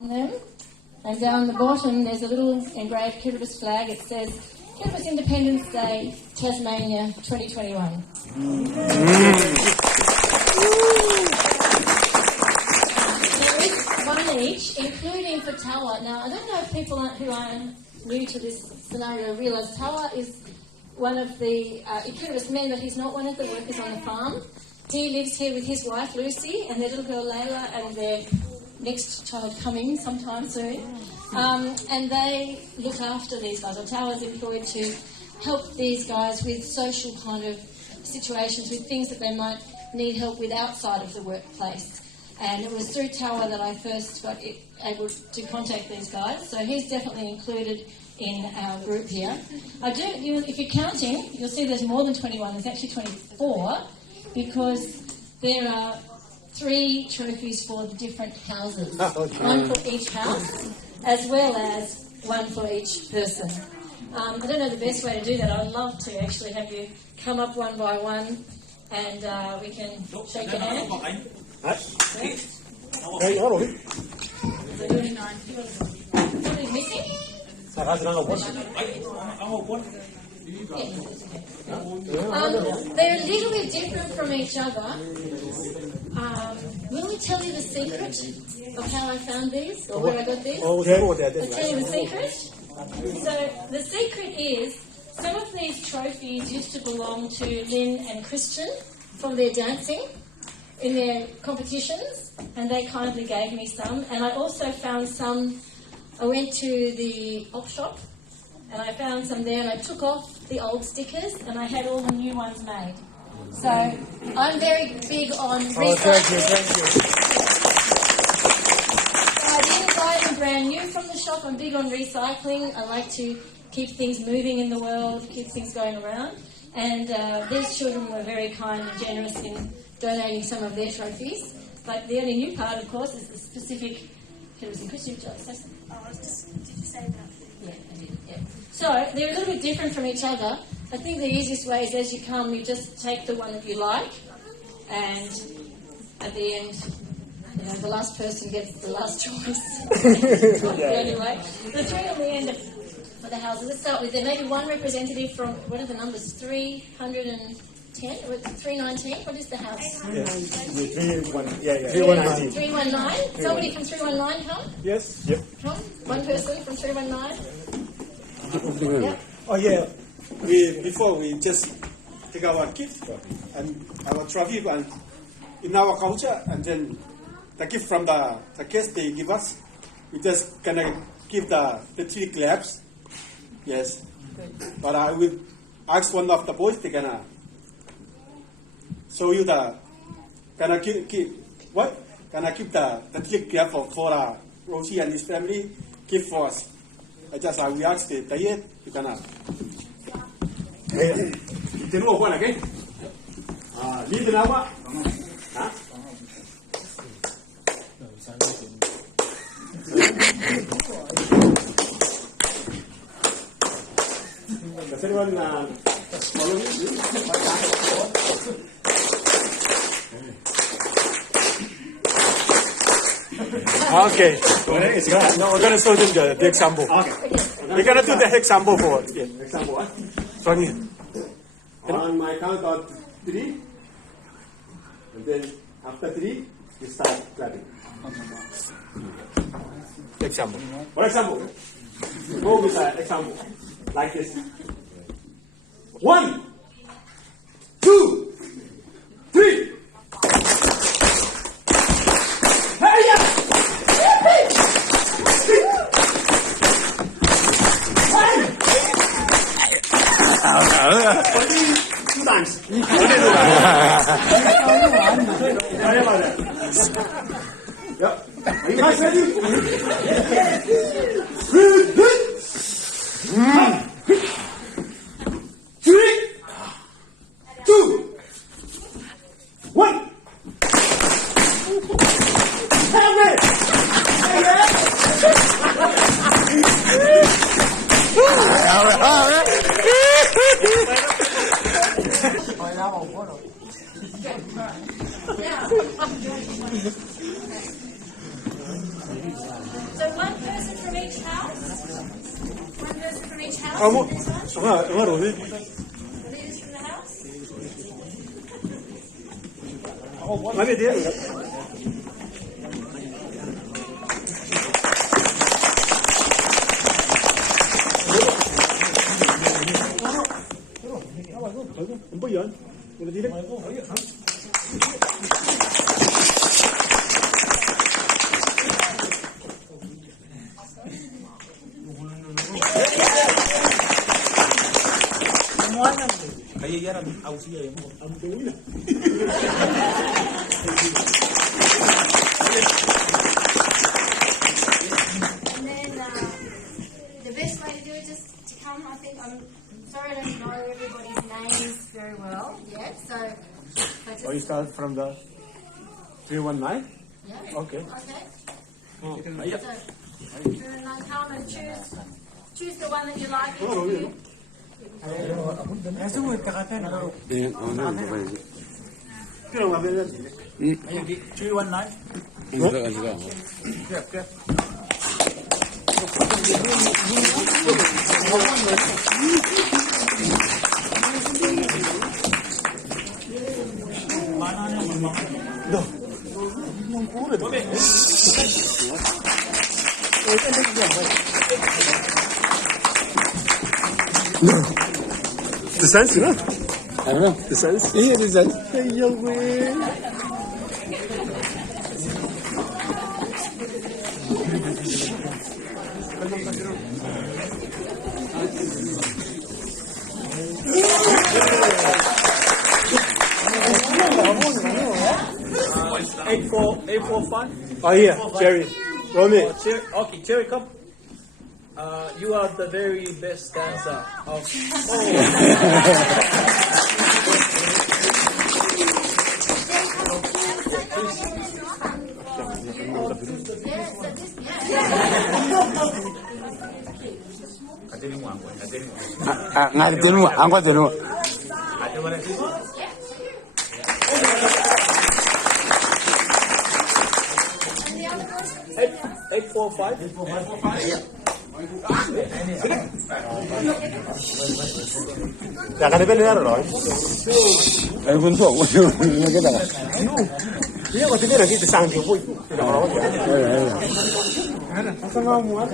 them. And down the bottom there's a little engraved Kiribati flag. It says Kiribati Independence Day, Tasmania 2021. There is one each, including for Tawa. Now, I don't know if people who are new to this scenario realise Tawa is one of the Kiribati men, but he's not one of the workers on the farm. He lives here with his wife Lucy and their little girl Layla and their next child coming sometime soon. And they look after these guys. Tawa's employed to help these guys with social kind of situations, with things that they might need help with outside of the workplace. And it was through Tawa that I first got able to contact these guys. So he's definitely included in our group here. If you're counting, you'll see there's more than 21. There's actually 24 because there are 3 trophies for the different houses. One for each house, as well as one for each person. I don't know the best way to do that. I'd love to actually have you come up one by one and we can shake your hand. What is missing? They're a little bit different from each other. Will I tell you the secret of how I found these or where I got these? I'll tell you the secret. So the secret is some of these trophies used to belong to Lynn and Christian from their dancing in their competitions, and they kindly gave me some. And I also found some. I went to the op shop and I found some there, and I took off the old stickers and I had all the new ones made. So I'm very big on recycling. Thank you. So I didn't buy them brand new from the shop. I'm big on recycling. I like to keep things moving in the world, keep things going around. And these children were very kind and generous in donating some of their trophies. But the only new part, of course, is the specific. It was in Christian. Did you say that? Yeah, I did. Yeah. So they're a little bit different from each other. I think the easiest way is as you come, you just take the one that you like, and at the end, the last person gets the last choice. Anyway, the 3 on the end for the houses. Let's start with there may be one representative from, what are the numbers, 310 or 319? What is the house? 319. 319. Somebody from 319 come? Yes. Yep. Come. One person from 319. Yep. Oh yeah, before we just take our gift and our trophy and in our culture, and then the gift from the guests they give us, we just gonna give the 3 claps. Yes, but I will ask one of the boys they gonna show you the gonna keep what gonna keep the 3 clap for Rosie and his family gift for us. I will ask the diet, you can Then what one again? Leave now. Huh? Does anyone follow me? Okay. No, we're going to show them the example. Okay. We're going to do the example for it. Yeah. Example what? Sonny. On my count of 3, and then after 3, we start clapping. Example. For example, go with an example like this. 1, 2, 3. Hey, yeah. Only 2 times. Sorry about that. Yep. Are you guys ready? 3, 2, 1. Have it. house Kamu, this one? enggak Robi. Leaders from the house? Mana dia? Enggak. Apa ya? Boleh tidak? And then the best way to do it is just to come. I think I'm sorry I don't know everybody's names very well yet. So just, Oh, you start from the 319? yeah. Okay. Okay. So and then come and choose the one that you like. You- Kira ngambil nanti. 319. Desain sih lah. Ano? Desain. Iya, design. Iya gue. Eight four five. Oh iya, Cherry. Romi. Okay, Cherry, come. You are the very best dancer of. Ngerti lu, angkot lu. And the other one? 845. Jangan dipelihara loh. Ay, punto. Ano kita ka? Iya, kau tidak lagi desain juga. Tidak orang. Ay, ay. Sama muat.